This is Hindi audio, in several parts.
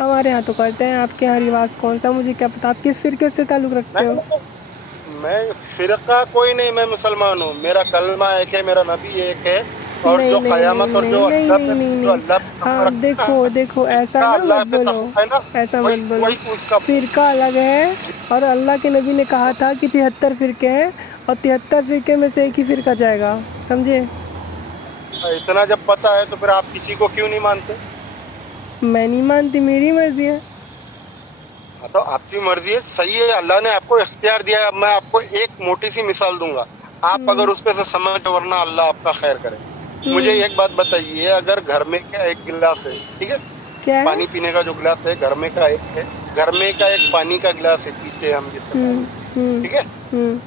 हमारे यहाँ तो करते हैं। आपके यहाँ रिवाज कौन सा मुझे क्या पता। आप किस फिरके से ताल्लुक़ रखते हो? नहीं, मैं फिरका कोई नहीं, मैं मुसलमान हूँ, मेरा कलमा एक है, मेरा नबी एक है। और नहीं जो नहीं नहीं कयामत और नहीं जो नहीं अल्लाह नहीं पे नहीं जो नहीं। अल्लाह पे तकवा हाँ रखता है देखो ना, देखो, ऐसा जिसका ना अल्लाह मत पे बोलो। तकवा है ना, ऐसा मत वही बोलो। वही उसका। फिरका अलग है। और अल्लाह के नबी ने कहा था कि 73 फिरके हैं, और 73 फिरके में से एक ही फिरका जाएगा। समझे? इतना जब पता है तो फिर आप किसी को क्यों नहीं मानते? मैं नहीं मानती, मेरी मर्जी है। हाँ, तो आपकी मर्जी है, सही है, अल्लाह ने आपको इख्तियार दिया है। अब मैं आपको एक मोटी सी मिसाल दूंगा, आप अगर उस पे से समझ, वरना अल्लाह आपका खैर करे। मुझे हम्म, एक बात बताइए, अगर घर में का एक गिलास है, ठीक है, क्या है? पानी पीने का जो गिलास है घर में का एक है, घर में का एक पानी का गिलास है, पीते हैं हम जिससे हम्म पानी, हम्म ठीक है, हम्म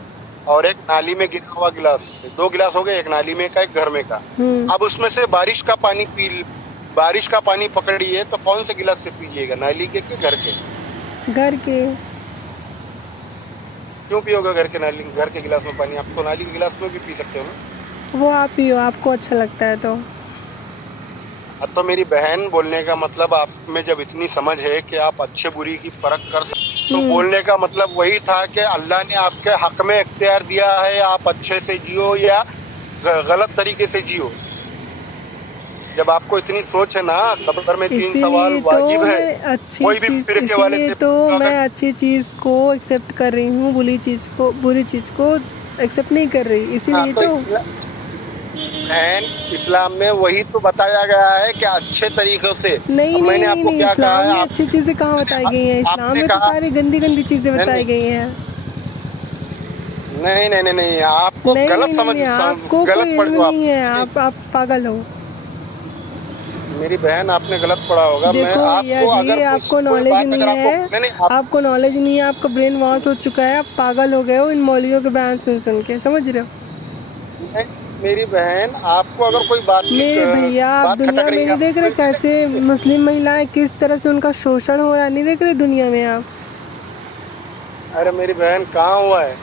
और एक नाली में गिरा हुआ गिलास है, दो गिलास हो गए, एक नाली में का एक घर में का। हम्म। अब उसमें से बारिश का पानी पकड़िए तो कौन से गिलास से पीजिएगा, नाली के कि घर के? घर के। क्यों पियोगे घर के गिलास में पानी? आप तो नाली के गिलास में भी पी सकते हो ना। वो आप ही हो, आपको अच्छा लगता है तो। अब तो मेरी बहन, बोलने का मतलब आप में जब इतनी समझ है कि आप अच्छे बुरी की परख कर सकते, तो हम्म। बोलने का मतलब वही था कि अल्लाह ने आपके हक में इख्तियार दिया है, आप अच्छे से जियो या गलत तरीके से जियो। जब आपको इतनी सोच है ना, कब्र में 3 सवाल इसीलिए तो वाजिब है। मैं अच्छी कोई भी चीज़ फिरके वाले इसीलिए से तो अगर मैं अच्छी चीज़ को एक्सेप्ट कर रही हूँ, बुरी चीज़ को एक्सेप्ट नहीं कर रही, हाँ, इसीलिए तो तो। बहन, इस्लाम में वही तो बताया गया है कि अच्छे तरीकों से। नहीं अब नहीं मैंने नहीं आपको नहीं, क्या कहा इस्लाम है, में आप अच्छी चीज़ें कहाँ बताई गई हैं? इस्लाम आपने में तो कहा, सारी गंदी गंदी चीज़ें नहीं बताई नहीं गई हैं। नहीं नहीं नहीं नहीं, आपको नहीं गलत नहीं नहीं नहीं, आपको कोई गलत पढ़े इल्म हो आप। नहीं है। जी, आप पागल हो। मेरी बहन, आपने गलत पढ़ा होगा। मैं देखो भैया आपको जी, अगर कुछ आपको कोई नॉलेज बात नहीं अगर आपको, है। नहीं नहीं आप, आपको नॉलेज नहीं है, आपका ब्रेन वॉश हो चुका है, आप पागल हो गए हो इन मौलवियों के बयान सुन सुन के। समझ रहे हो? नहीं, मेरी बहन, आपको अगर कोई बात की मेरे भैया, आप बात खटक दुनिया रही में है, नहीं आप देख रहे कोई चीजें कैसे कीजिए। मुस्लिम महिलाएं किस तरह से उनका शोषण हो रहा है? नहीं देख रहे दुनिया में आप? अरे मेरी बहन, कहाँ हुआ है?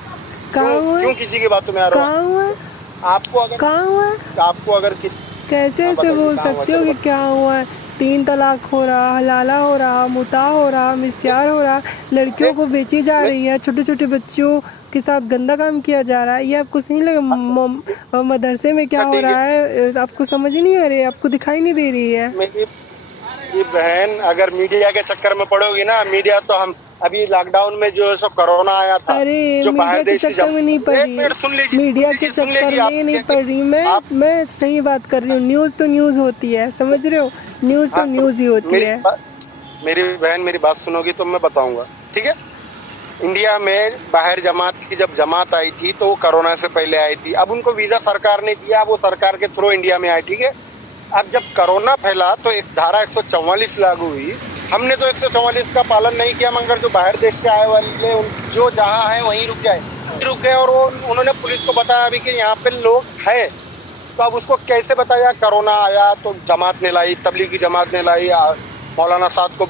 क्यों कहाँ हुआ है? क्यों किसी की बातों में आ रहा कहाँ हुआ है? हो? कहाँ हुआ है? आपको अगर कि, कैसे हाँ ऐसे बताइए बोल कहाँ हुआ, सकते हो चलो कि बताइए। क्या हुआ है? 3 तलाक हो रहा, हलाला हो रहा, मुता हो रहा, मिस्यार हो रहा, अरे लड़कियों को बेची जा मैं रही है, छोटे छोटे बच्चों के साथ गंदा काम किया जा रहा है। ये आपको सही लगे? मदरसे में क्या अच्छा हो ठीक रहा है, है आपको समझ नहीं आ रही है? आपको दिखाई नहीं दे रही है? मेरी मेरी बहन, अगर मीडिया के चक्कर में पड़ोगी ना, मीडिया तो हम अभी लॉकडाउन में जो है सो कोरोना आया था, अरे जो बाहर मीडिया के देश की चक्कर में नहीं पड़ एक रही। मिनट सुन लीजिए, मीडिया के सुन चक्कर लीजिए, में नहीं पड़ रही आप मैं सही बात कर रही हूँ। न्यूज़ तो न्यूज़ होती है, समझ रहे हो? न्यूज़ तो हाँ, तो न्यूज़ ही होती है। मेरी बहन, मेरी बात सुनोगी तो मैं बताऊंगा, ठीक है। इंडिया में बाहर जमात की जब जमात आई थी तो वो कोरोना से पहले आई थी। अब उनको वीजा सरकार ने दिया, वो सरकार के थ्रू इंडिया में आए, ठीक है। अब जब कोरोना फैला तो एक धारा 144 लागू हुई। हमने तो 144 का पालन नहीं किया, मगर जो बाहर देश से आए वाले जो जहाँ है वहीं रुक गए, और वो उन्होंने पुलिस को बताया अभी कि यहाँ पे लोग हैं। तो अब उसको कैसे बताया? कोरोना आया तो जमात ने लाई, तबलीगी जमात ने लाई, मौलाना साहब को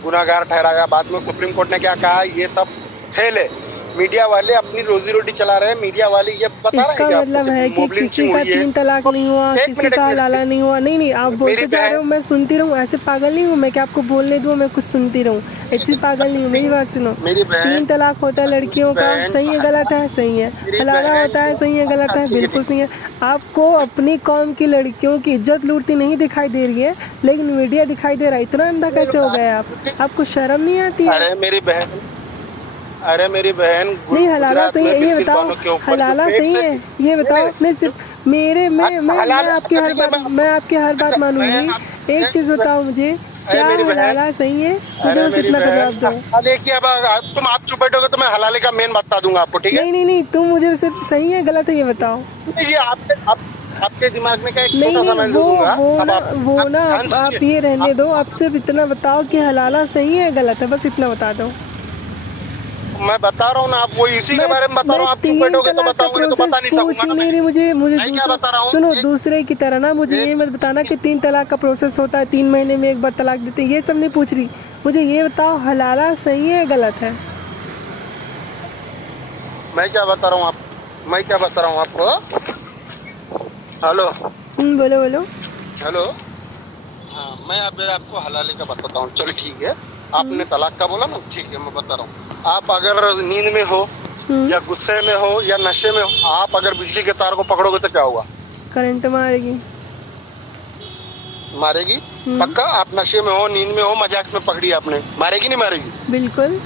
गुनाहगार ठहराया। बाद में सुप्रीम कोर्ट ने क्या कहा? ये सब खेल है, मीडिया वाले अपनी रोजी रोटी चला रहे हैं। मीडिया वाले ये बता रहे हैं इसका कि आपको मतलब कि है कि मोब किसी लिंचिंग का हुई है। 3 तलाक तो नहीं हुआ, एक किसी मिनट एक का मिनट हलाला नहीं हुआ। नहीं नहीं, आप मेरी बोलते जा रहे बहन, हो, मैं सुनती रहूँ? ऐसे पागल नहीं हूँ मैं कि आपको बोलने दूँ, मैं कुछ सुनती रहूँ। ऐसी पागल नहीं हूँ, मेरी बात सुनो। मेरी बहन, 3 तलाक होता है लड़कियों का, सही है गलत है? सही है। मेरी हलाला बहन होता है, जो, सही है गलत अच्छा है? ठीक है बिल्कुल ठीक सही है। आपको अपनी कौम की लड़कियों की इज्जत लूटती नहीं दिखाई दे रही है, लेकिन मीडिया दिखाई दे रहा है। इतना अंधा कैसे हो गए आप? आपको शर्म नहीं आती है? अरे मेरी बहन, अरे मेरी बहन, नहीं, हलाला गुजरात सही में है ये बताओ। बिरकिस के ऊपर जो हलाला पेट सही से, है ये नहीं बताओ। नहीं, नहीं, जो सिर्फ मेरे मैं हलाल, आपकी अच्छा हर ठीक है, बात मैं आपकी हर बात अच्छा मानूंगी। बहन, आप, एक चीज़ बताओ मुझे, अरे क्या मेरी बहन, हलाला सही है? मुझे अरे बस मेरी इतना का बहन, जवाब दो। हलाले की, अब तुम आप चुप बैठोगे तो मैं हलाले का मेन बता दूंगा आपको, ठीक है। नहीं नहीं नहीं, तुम मुझे सिर्फ सही है गलत है ये बताओ। ये आपके दिमाग में क्या, एक नहीं छोटा सा नहीं, मैं दे दूंगा। अब वो आप ना ध्यान आप सुनिए। ये रहने आप दो। आप सिर्फ इतना बताओ कि हलाला सही है गलत है, बस इतना बता दो। मैं बता रहा हूँ ना, आप वो इसी के बारे में बता मैं रहा हूँ। आप चुप तीन बैठोगे तो तलाक का बताऊंगा, नहीं तो प्रोसेस बता नहीं पूछ सकूंगा ही ना नहीं मैं। रही। मुझे मैं क्या दूसरों बता रहा हूँ, सुनो, एक दूसरे की तरह ना मुझे ये एक मत बताना कि 3 तलाक का प्रोसेस होता है, 3 महीने में एक बार तलाक देते हैं, ये सब नहीं पूछ रही। मुझे ये बताओ, हलाला सही है गलत है? मैं क्या बता रहा हूँ आप, मैं क्या बता रहा हूँ आपको? हेलो, बोलो बोलो। हेलो, हाँ, मैं अब आपको हलाले का बताता हूँ। चलो ठीक है, आपने तलाक का बोला ना, ठीक है मैं बता रहा हूँ। आप अगर नींद में हो या गुस्से में हो या नशे में हो, आप अगर बिजली के तार को पकड़ोगे तो क्या होगा? करंट मारेगी। मारेगी पक्का। आप नशे में हो, नींद में हो, मजाक में पकड़ी आपने, मारेगी नहीं मारेगी? बिल्कुल।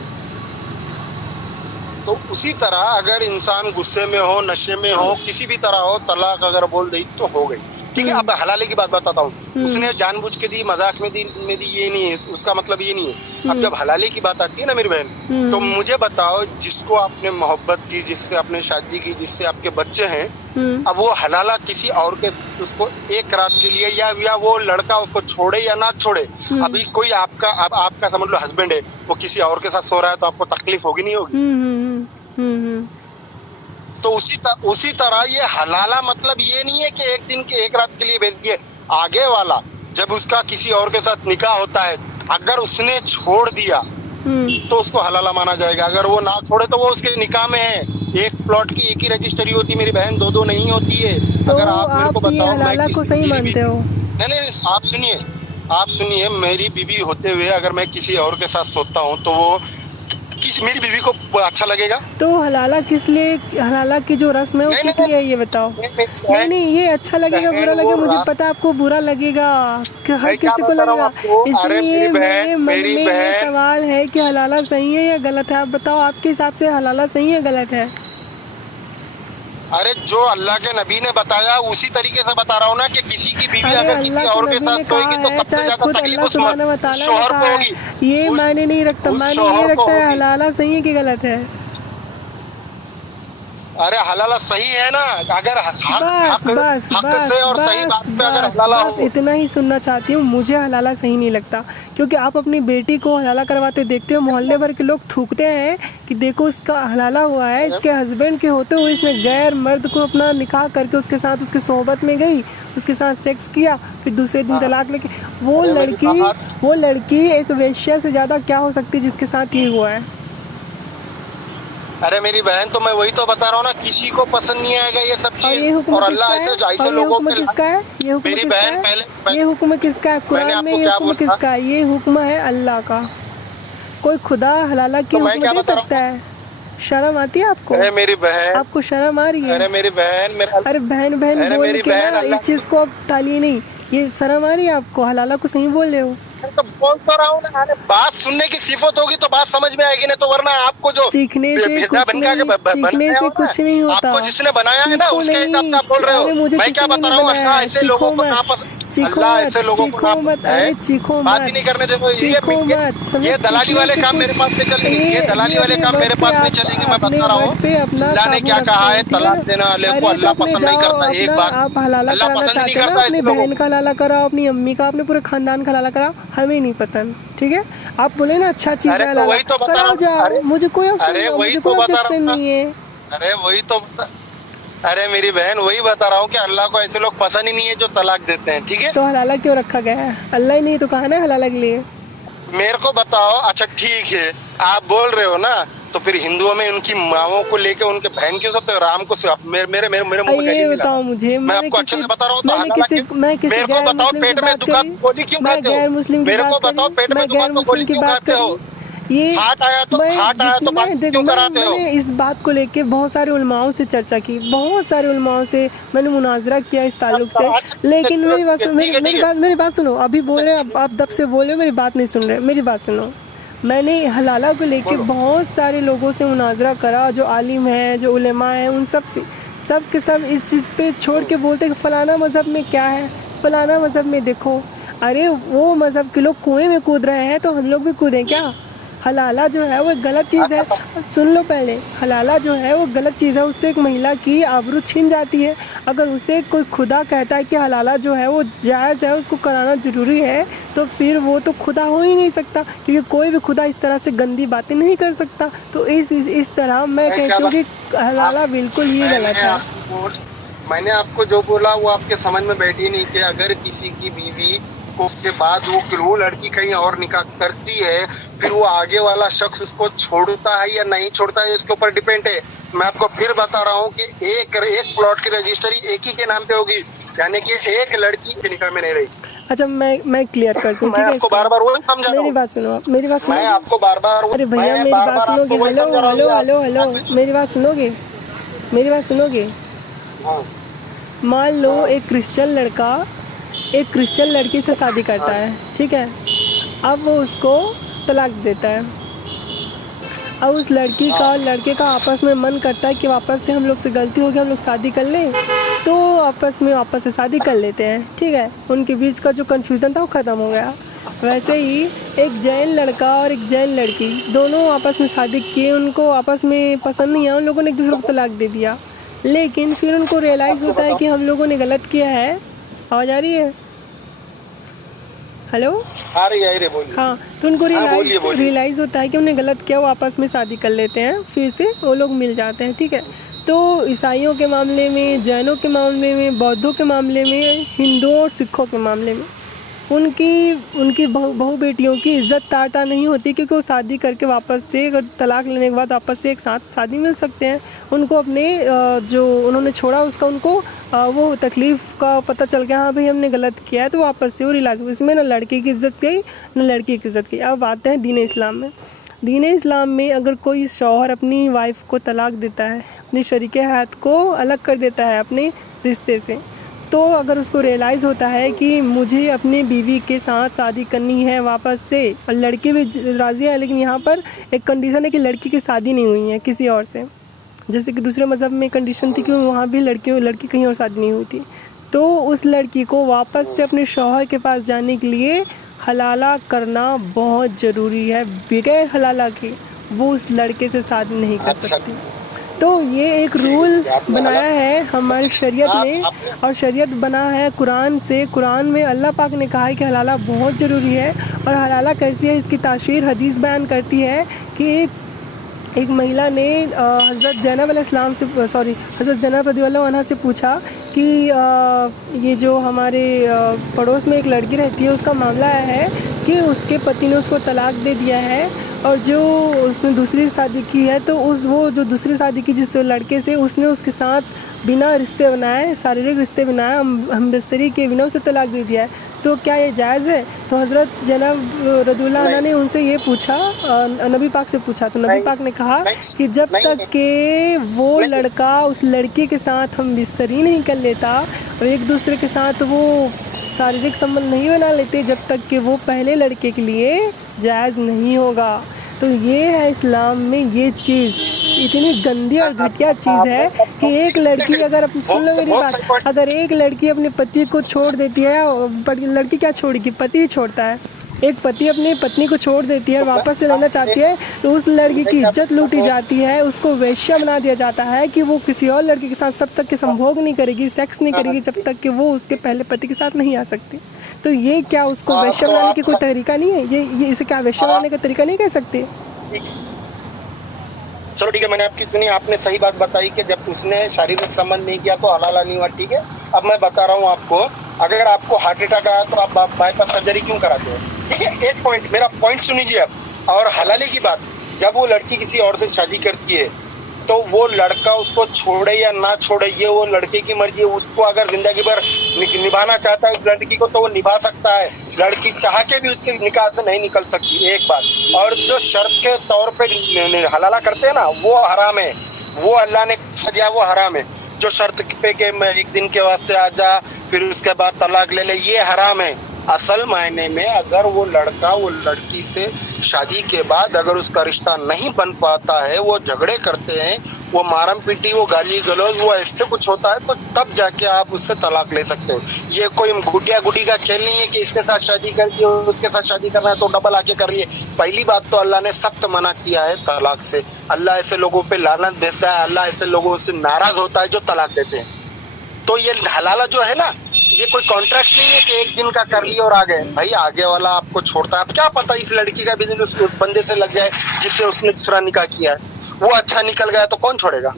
तो उसी तरह अगर इंसान गुस्से में हो, नशे में हो, किसी भी तरह हो, तलाक अगर बोल दी तो हो गई, ठीक है। अब हलाले की बात बताता हूँ। उसने जानबूझ के दी, मजाक में दी, ये नहीं है, उसका मतलब ये नहीं है। अब जब हलाले की बात आती है ना मेरी बहन, तो मुझे बताओ, जिसको आपने मोहब्बत की, जिससे आपने शादी की, जिससे आपके बच्चे हैं, अब वो हलाला किसी और के उसको एक रात के लिए या वो लड़का उसको छोड़े या ना छोड़े, अभी कोई आपका समझ लो हस्बैंड है, वो किसी और के साथ सो रहा है, तो आपको तकलीफ होगी नहीं होगी? तो उसी तरह ये हलाला मतलब ये नहीं है कि एक दिन के एक रात के लिए भेज दिए। आगे वाला जब उसका किसी और के साथ निकाह होता है, अगर उसने छोड़ दिया तो उसको हलाला माना जाएगा। अगर वो ना छोड़े तो वो उसके निकाह में है। एक प्लॉट की एक ही रजिस्ट्री होती है मेरी बहन, दो नहीं होती है। तो अगर आप मेरे को बताओ, हलाला को सही मानते हो? नहीं, आप सुनिए, मेरी बीवी होते हुए अगर मैं किसी और के साथ सोता हूँ तो वो मेरी बीवी को अच्छा लगेगा? तो हलाला किस लिए, हलाला की जो रस्म है वो किस लिए है ये बताओ? नहीं, ये अच्छा लगेगा बुरा लगेगा मुझे पता, आपको बुरा लगेगा कि हर किसी को लगेगा। इसलिए मेरे मन में ये सवाल है कि हलाला सही है या गलत है। आप बताओ, आपके हिसाब से हलाला सही है गलत है? अरे जो अल्लाह के नबी ने बताया उसी तरीके से बता रहा हूँ ना, कि किसी की बीवी अगर किसी और के साथ सोएगी तो सबसे ज्यादा तकलीफ उस शौहर को होगी। ये मायने नहीं रखता, मायने ये रखता है हलाला सही है कि गलत है। अरे हलाला सही है ना, अगर हक से और सही बात पे अगर हलाला हो। इतना ही सुनना चाहती हूँ, मुझे हलाला सही नहीं लगता, क्योंकि आप अपनी बेटी को हलाला करवाते देखते हो, मोहल्ले भर के लोग थूकते हैं कि देखो इसका हलाला हुआ है, इसके हस्बैंड के होते हुए इसने गैर मर्द को अपना निकाह करके उसके साथ उसकी सोहबत में गई, उसके साथ सेक्स किया, फिर दूसरे दिन तलाक लेके। वो लड़की एक वेश्या से ज्यादा क्या हो सकती है जिसके साथ ये हुआ है? अरे मेरी बहन, तो मैं वही तो बता रहा हूँ ना, किसी को पसंद नहीं आएगा ये सब चीज। और अल्लाह ऐसे लोगों के किसका है? मेरी बहन ये हुक्म किसका है? कुरान में ये हुक्म किसका है? ये हुक्म है अल्लाह का। कोई खुदा हलाला की हुक्म दे सकता है? शर्म आती है आपको? अरे मेरी बहन, आपको शर्म आ रही है? अरे मेरी बहन, अरे बहन बोल के ना इस चीज को आप टालिए नहीं। ये शर्म आ रही है आपको? हलाला को सही बोल रहे हो? तो बोल तो रहा हूँ ना, बात सुनने की सिफत होगी तो बात समझ में आएगी, ना तो वरना आपको जो सीखने से कुछ नहीं होता। आपको जिसने बनाया है ना उसके हिसाब से आप बोल रहे हो। मैं क्या बता रहा हूँ, अल्लाह ऐसे लोगों को नापसंद, अल्लाह ऐसे लोगों को नापसंद है। बात ही नहीं करने देखो, ये दलाली वाले काम मेरे पास नहीं चलेंगे, ये दलाली वाले काम मेरे पास नहीं चलेंगे। मैं बता रहा हूँ, अल्लाह ने क्या कहा है, तलाक देने वाले को अल्लाह पसंद नहीं करता। एक बात, आप हलाला कराना चाहते हैं ना, अपनी बहन का हलाला कराओ, अपनी अम्मी का, अपने पूरे खानदान का हलाला कराओ, हमें नहीं पसंद, ठीक है? आप बोले ना अच्छा चीज है, वही तो बता रहा हूँ। मुझे कोई ऑब्जेक्शन नहीं है। अरे वही तो, अरे मेरी बहन वही बता रहा हूँ कि अल्लाह को ऐसे लोग पसंद ही नहीं है जो तलाक देते हैं, ठीक है? तो हलाला क्यों रखा गया है? अल्लाह ही नहीं तो कहा ना हलाला के लिए? मेरे को बताओ। अच्छा ठीक है, आप बोल रहे हो ना, तो फिर हिंदुओं में उनकी माओं को लेके उनके बहन क्यों सब, राम को मेरे मुंह में ये बताओ मुझे, मैं आपको अच्छे से बता रहा हूँ। तो मेरे को बताओ, पेट में दुकान गोली क्यों खाते हो? मेरे को बताओ, पेट में दुकान गोली क्यों खाते हो? ये हाथ आया तो बात क्यों कराते हो? मैंने इस बात को लेके बहुत सारे उलमाओं से चर्चा की, बहुत सारे उलमाओं से मैंने मुनाजरा किया इस ताल्लुक से, लेकिन मेरी बात सुनो। अभी बोल रहे आप दब से बोल रहे हो, मेरी बात नहीं सुन रहे, मेरी बात सुनो। मैंने हलाला को लेके बहुत सारे लोगों से मुनाजरा करा, जो आलिम हैं, जो उलेमा हैं, उन सब से, सब के सब इस चीज़ पे छोड़ के बोलते कि फ़लाना मज़हब में क्या है, फ़लाना मज़हब में देखो। अरे वो मज़हब के लोग कुएं में कूद रहे हैं तो हम लोग भी कूदें क्या? हलाला जो है वो एक गलत चीज़ है। सुन लो पहले, हलाला जो है वो गलत चीज़ है, उससे एक महिला की आबरू छीन जाती है। अगर उसे कोई खुदा कहता है कि हलाला जो है वो जायज़ है, उसको कराना ज़रूरी है, तो फिर वो तो खुदा हो ही नहीं सकता, क्योंकि कोई भी खुदा इस तरह से गंदी बातें नहीं कर सकता। तो इस तरह मैं कहती हूँ कि हलाला बिल्कुल ही गलत है। मैंने आपको जो बोला वो आपके समझ में बैठी नहीं, कि अगर किसी की बीवी उसके बाद वो लड़की कहीं और निकाह करती है, फिर वो आगे वाला शख्स उसको छोड़ता है या नहीं छोड़ता है, इसके ऊपर डिपेंड है। मैं आपको फिर बता रहा हूँ कि एक प्लॉट की रजिस्ट्री एक ही के नाम पे होगी, यानी कि एक लड़की के निकाह में नहीं रही। अच्छा मैं क्लियर करती हूँ, मैं ठीक है आपको इसको। बार बार वही समझा रहा मेरी हूँ। बात सुनो, मेरी बात मैं सुनो। आपको बार बार अरे भैया मेरी बात सुनोगे? आपको वही हेलो समझा रहा हेलो हूँ हेलो हेलो, मेरी बात सुनोगे? मेरी बात सुनोगे? हाँ मान लो हाँ एक क्रिश्चियन लड़की से शादी करता हाँ है, ठीक है। अब वो उसको तलाक देता है। अब उस लड़की का और लड़के का आपस में मन करता है कि वापस से हम लोग से गलती हो गई, हम लोग शादी कर लें, तो आपस में वापस से शादी कर लेते हैं, ठीक है। उनके बीच का जो कन्फ्यूज़न था वो ख़त्म हो गया। वैसे ही एक जैन लड़का और एक जैन लड़की दोनों आपस में शादी किए, उनको आपस में पसंद नहीं आया, उन लोगों ने एक दूसरे को तलाक दे दिया। लेकिन फिर उनको रियलाइज़ होता है कि हम लोगों ने गलत किया है। आवाज़ आ रही है? हेलो। आ रही है, बोलिए। हाँ, तो उनको हाँ बोलिए बोलिए। रियलाइज़ होता है कि उन्हें गलत किया, वो आपस में शादी कर लेते हैं, फिर से वो लोग मिल जाते हैं, ठीक है। तो ईसाइयों के मामले में, जैनों के मामले में, बौद्धों के मामले में, हिंदुओं और सिखों के मामले में उनकी उनकी बहू बेटियों की इज्जत तारता नहीं होती, क्योंकि वो शादी करके वापस से, अगर तलाक लेने के बाद वापस से एक साथ शादी मिल सकते हैं। उनको अपने जो उन्होंने छोड़ा उसका उनको वो तकलीफ़ का पता चल गया, हाँ भाई हमने गलत किया है, तो वापस से वो रिलाइज। इसमें ना लड़के की इज़्ज़त गई ना लड़की की इज़्ज़त गई। अब आते हैं दीन इस्लाम में। दीन इस्लाम में अगर कोई शौहर अपनी वाइफ को तलाक देता है, अपनी शरीके हयात को अलग कर देता है अपने रिश्ते से, तो अगर उसको रियलाइज़ होता है कि मुझे अपनी बीवी के साथ शादी करनी है वापस से, और लड़की भी राज़ी है, लेकिन यहाँ पर एक कंडीशन है कि लड़की की शादी नहीं हुई है किसी और से। जैसे कि दूसरे मज़हब में कंडीशन थी कि वहाँ भी लड़की कहीं और शादी नहीं हुई थी। तो उस लड़की को वापस से अपने शौहर के पास जाने के लिए हलाला करना बहुत ज़रूरी है। बगैर हलाला के वो उस लड़के से शादी नहीं कर सकती। तो ये एक रूल बनाया है हमारी शरीयत ने, और शरीयत बना है कुरान से। कुरान में अल्लाह पाक ने कहा है कि हलाला बहुत ज़रूरी है। और हलाला कैसी है, इसकी ताशीर हदीस बयान करती है कि एक महिला ने हज़रत ज़ैनब हज़रत ज़ैनब रज़ियल्लाहु अन्हा से पूछा कि ये जो हमारे पड़ोस में एक लड़की रहती है, उसका मामला है कि उसके पति ने उसको तलाक दे दिया है, और जो उसने दूसरी शादी की है, तो वो जो दूसरी शादी की जिस लड़के से, उसने उसके साथ बिना रिश्ते बनाए, शारीरिक रिश्ते बनाए, हम बिस्तरी के बिना उसे तलाक दे दिया है। तो क्या ये जायज़ है? तो हज़रत ज़ैनब रज़ियल्लाहु अन्हा ने उनसे ये पूछा, नबी पाक से पूछा, तो नबी पाक ने कहा कि जब तक कि वो लड़का उस लड़की के साथ हम बिस्तरी नहीं कर लेता और एक दूसरे के साथ वो शारीरिक संबंध नहीं बना लेते, जब तक कि वो पहले लड़के के लिए जायज़ नहीं होगा। तो ये है इस्लाम में, ये चीज़ इतनी गंदी और घटिया चीज़ है कि एक लड़की अगर सुन लो मेरी बात, अगर एक लड़की अपने पति को छोड़ देती है, लड़की क्या छोड़ेगी, पति ही छोड़ता है। एक पति अपनी पत्नी को छोड़ देती है, वापस से लेना चाहती है, तो उस लड़की की इज्जत लूटी जाती है, उसको वेश्या बना दिया जाता है कि वो किसी और लड़की के साथ तब तक के संभोग नहीं करेगी, सेक्स नहीं करेगी, जब तक कि वो उसके पहले पति के साथ नहीं आ सकती। तो ये क्या उसको वेश्या बनाने की कोई तरीका नहीं है? ये इसे क्या वेश्या बनाने का तरीका नहीं कह सकते? चलो ठीक है, मैंने आपकी सुनी, आपने सही बात बताई कि जब उसने शारीरिक संबंध नहीं किया तो हलाला नहीं हुआ, ठीक है। अब मैं बता रहा हूँ आपको, अगर आपको हार्ट अटैक आया तो आप बाईपास सर्जरी क्यों कराते हो, ठीक है। एक पॉइंट, मेरा पॉइंट सुनिए आप। और हलाले की बात, जब वो लड़की किसी और से शादी करती है तो वो लड़का उसको छोड़े या ना छोड़े ये वो लड़के की मर्जी है। उसको अगर जिंदगी भर निभाना चाहता है उस लड़की को तो वो निभा सकता है, लड़की चाह के भी उसके निकाह से नहीं निकल सकती, एक बात। और जो शर्त के तौर पे हलाला करते हैं ना, वो हराम है, वो अल्लाह ने दिया, वो हराम है। जो शर्त पे के मैं एक दिन के वास्ते आ जा फिर उसके बाद तलाक ले ले, ये हराम है। असल मायने में अगर वो लड़का वो लड़की से शादी के बाद अगर उसका रिश्ता नहीं बन पाता है, वो झगड़े करते हैं, वो मारम पीटी, वो गाली गलौज, वो ऐसे कुछ होता है, तो तब जाके आप उससे तलाक ले सकते हो। ये कोई गुडिया गुडी का खेल नहीं है कि इसके साथ शादी कर दी और उसके साथ शादी करना है तो डबल आके कर लिए। पहली बात तो अल्लाह ने सख्त मना किया है तलाक से। अल्लाह ऐसे लोगों पे लानत भेजता है, अल्लाह ऐसे लोगों से नाराज होता है जो तलाक देते हैं। तो ये हलाला जो है ना, ये कोई कॉन्ट्रैक्ट नहीं है कि एक दिन का कर लिया और आ गए। भाई आगे वाला आपको छोड़ता है, अब क्या पता इस लड़की का बिजनेस उस बंदे से लग जाए जिससे उसने दूसरा निकाह किया है, वो अच्छा निकल गया तो कौन छोड़ेगा?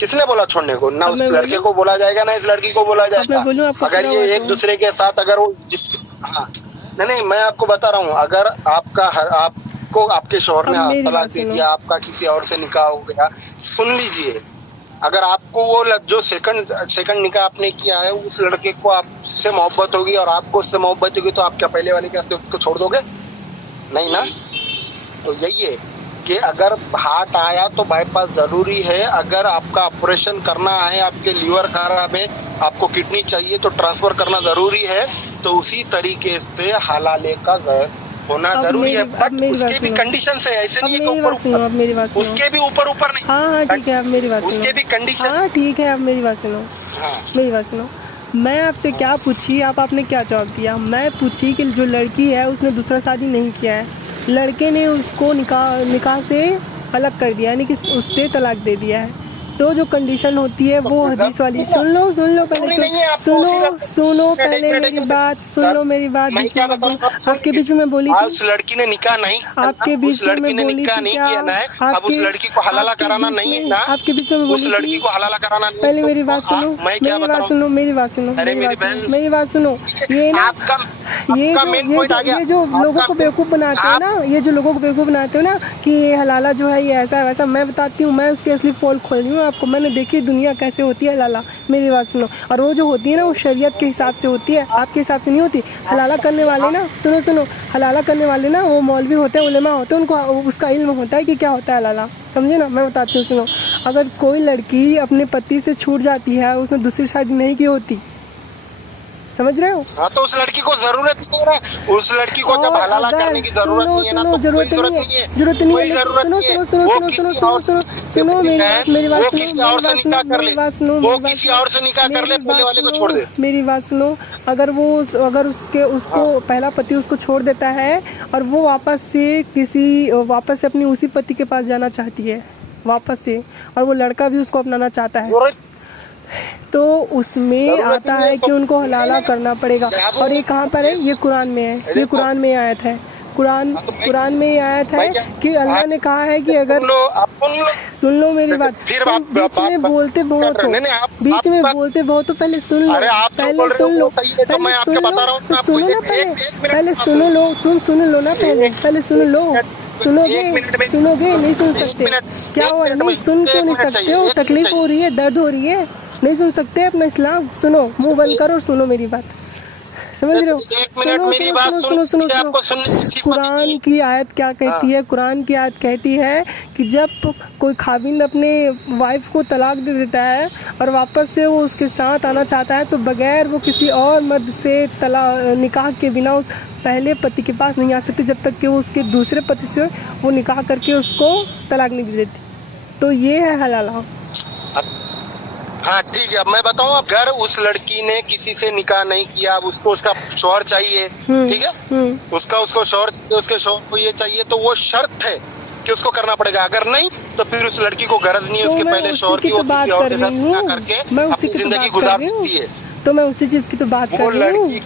किसने बोला छोड़ने को? ना उस लड़के को बोला जाएगा ना इस लड़की को बोला जाएगा। अगर ये एक दूसरे के साथ अगर वो हाँ नहीं, मैं आपको बता रहा हूँ, अगर आपको आपके शौहर ने तलाक दे दिया, आपका किसी और से निकाह हो गया, सुन लीजिए, अगर आपको वो जो सेकंड निकाह आपने किया है, उस लड़के को आपसे मोहब्बत होगी और आपको उससे मोहब्बत होगी, तो आप क्या पहले वाले के वास्ते उसको छोड़ दोगे? नहीं ना। तो यही है कि अगर हार्ट आया तो बाईपास जरूरी है। अगर आपका ऑपरेशन करना है, आपके लीवर खराब है, आपको किडनी चाहिए तो ट्रांसफर करना जरूरी है, तो उसी तरीके से हलाले का होना जरूरी है। बट उसके भी कंडीशन है, ऐसे नहीं है कि ऊपर उसके भी ऊपर नहीं। हाँ ठीक है, अब मेरी बात सुनो। उसके भी कंडीशन। हाँ ठीक है, अब मेरी बात सुनो। मेरी बात सुनो, मैं आपसे क्या पूछी, आपने क्या जवाब दिया? मैं पूछी कि जो लड़की है उसने दूसरा शादी नहीं किया है, लड़के ने उसको निकाह से अलग कर दिया, यानी कि उससे तलाक दे दिया है, तो जो कंडीशन होती है वो हदीस वाली। सुन लो पहले, सुनो पहले मेरी बात, सुन लो मेरी बात। आपके बीच में मैं बोली थी, उस लड़की ने निकाह नहीं, आपके बीच में मैं बोली थी किया ना है, अब उस लड़की को हलाला कराना नहीं है ना, आपके बीच में उस लड़की को हलाला कराना नहीं। पहले मेरी बात सुनो, मेरी बात सुनो, मेरी बात सुनो, मेरी बात सुनो। ये ना, ये जो लोगों को बेवकूफ़ बनाते हो ना, ये जो लोगों को बेवकूफ़ बनाते हो ना कि ये हलाला जो है ये ऐसा है वैसा, मैं बताती हूँ, मैं उसकी असली पोल खोल रही हूँ आपको। मैंने देखी दुनिया कैसे होती है हलाला। मेरी बात सुनो, और वो जो होती है ना वो शरीयत के हिसाब से होती है, आपके हिसाब से नहीं होती। हलाला करने वाले ना, सुनो, हलाला करने वाले ना वो मौलवी होते हैं, उलेमा होते हैं, उनको उसका इल्म होता है कि क्या होता है हलाला, समझे ना। मैं बताती हूँ, सुनो। अगर कोई लड़की अपने पति से छूट जाती है, उसने दूसरी शादी नहीं की होती, समझ रहे हो? हाँ, तो उस लड़की को जरूरत नहीं है, उस लड़की को जब हलाला करने की जरूरत नहीं है ना, तो जरूरत नहीं है। सुनो मेरी बात सुनो, वो किसी और से निकाह कर ले, पहले वाले को छोड़ दे। मेरी बात सुनो, अगर उसको पहला पति उसको छोड़ देता है और वो वापस से अपनी उसी पति के पास जाना चाहती है वापस से, और वो लड़का भी उसको अपनाना चाहता है, तो उसमें आता है कि उनको हलाला करना पड़ेगा। और ये कहाँ पर है? ये कुरान में है, ये कुरान में आयत है, कुरान में ये आयत है कि अल्लाह ने कहा है कि अगर, सुन लो मेरी बात, बीच में बोलते बहुत हो, पहले सुन लो, तुम सुन लो ना, पहले सुन लो। सुनोगे नहीं सुन सकते? क्या हुआ, नहीं सुन क्यों नहीं सकते हो? तकलीफ हो रही है, दर्द हो रही है, नहीं सुन सकते अपना इस्लाम? सुनो, मुंह बंद करो, सुनो मेरी बात, समझ रहे हो? सुनो। कुरान की आयत क्या कहती है? कुरान की आयत कहती है कि जब कोई खाविंद अपने वाइफ को तलाक दे देता है और वापस से वो उसके साथ आना चाहता है, तो बगैर वो किसी और मर्द से निकाह के बिना उस पहले पति के पास नहीं आ सकती, जब तक कि वो उसके दूसरे पति से वो निकाह करके उसको तलाक नहीं दे देती। तो ये है हलाला। हाँ ठीक है, अब मैं बताऊँ, अगर उस लड़की ने किसी से निकाह नहीं किया, अब उसको उसका शौहर चाहिए, ठीक है, उसको शौहर, उसके शौहर को ये चाहिए, तो वो शर्त है कि उसको करना पड़ेगा। अगर नहीं तो फिर उस लड़की को गरज नहीं है उसके पहले शौहर की, वो किसी और के साथ निकाह करके अपनी जिंदगी गुजार सकती है। तो मैं उसी चीज की तो बात कर रही हूँ।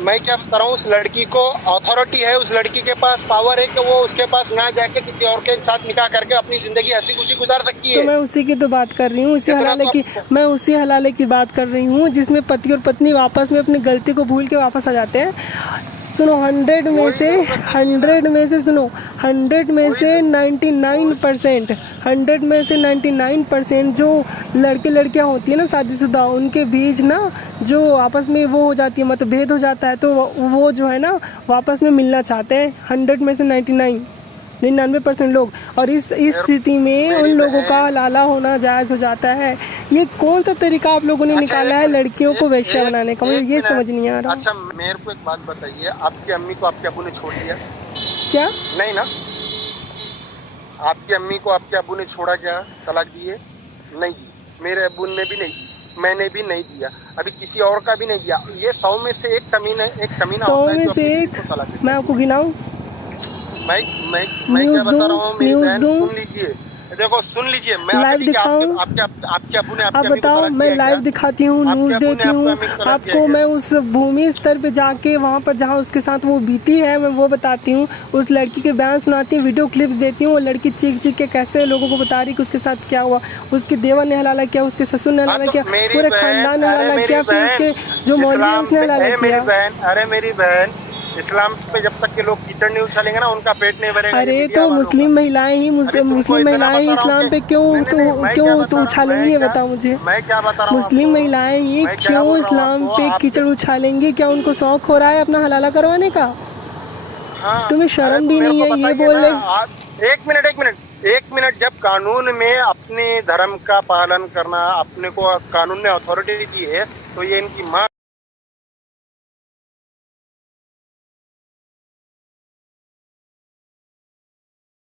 मैं क्या बता रहा हूँ, उस लड़की को अथॉरिटी है, उस लड़की के पास पावर है कि वो उसके पास ना जाके किसी और के साथ निकाह करके अपनी जिंदगी हंसी खुशी गुजार सकती है। तो मैं उसी की तो बात कर रही हूँ, मैं उसी हलाले की बात कर रही हूँ जिसमें पति और पत्नी आपस में अपनी गलती को भूल के वापस आ जाते हैं। सुनो, 100 में से 99% जो लड़के लड़कियां होती है ना शादीशुदा, उनके बीच ना जो आपस में वो हो जाती है, मतभेद हो जाता है, तो वो जो है ना वापस में मिलना चाहते हैं 100 में से 99% लोग। और इस स्थिति में उन लोगों का हलाला होना जायज़ हो जाता है। ये कौन सा तरीका आप लोगों ने निकाला है लड़कियों को वेश्या बनाने का? मुझे ये समझ नहीं आ रहा। अच्छा, मेरे को एक बात बताइए, आपकी अम्मी को आपके अबू ने छोड़ दिया क्या? नहीं ना? आपकी अम्मी को आपके अबू ने छोड़ा क्या, तलाक दिए? नहीं दी। मेरे अबू ने भी नहीं दी, मैंने भी नहीं दिया, अभी किसी और का भी नहीं दिया। ये 100 में से एक कमीना 100 में से एक मैं आपको गिनाऊं? मैं क्या बता रहा हूँ, मेरी बहन सुन लीजिए, देखो सुन लीजिए, मैं लाइव दिखाऊं? आपके अबू ने आप बताओ, मैं लाइव दिखाती हूँ, न्यूज़ देती हूँ आपको, मैं उस भूमि स्तर पे जाके वहाँ पर जहाँ उसके साथ वो बीती है मैं वो बताती हूँ, उस लड़की के बयान सुनाती हूँ, वीडियो क्लिप्स देती हूँ। वो लड़की चीख के कैसे लोगों को बता रही कि उसके साथ क्या हुआ, उसके देवर ने हलाला किया, उसके ससुर ने हलाला किया, पूरे खानदान ने हलाला किया, फिर उसके जो मौलवी है उसने हलाला किया। अरे मेरी बहन, इस्लाम पे जब तक के लोग कीचड़ नहीं उछालेंगे ना, उनका पेट नहीं भरेगा। अरे ये मीडिया तो वालों मुस्लिम का। महिलाएं ही अरे तुमको मुस्लिम इतना महिलाएं बता रहा हूँ इस्लाम कि पे क्यों नहीं, नहीं, नहीं, मैं क्या क्यों बता रहा हूँ, उछालेंगी, ये बताओ मुझे। मैं क्या बता रहा हूँ मुस्लिम आपको, महिलाएं ही मैं क्या क्यों बोल रहा हूँ इस्लाम आपको, पे आप कीचड़ उछालेंगी? क्या उनको शौक हो रहा है अपना हलाला करवाने का? हाँ। तुम्हें अरे शर्म तो भी मेरे नहीं को है ये बताइए ना बोलने? आप। एक मिनट, जब कानून में अपने धर्म का पालन करना, अपने को कानून ने अथॉरिटी दी है, तो ये इनकी माँ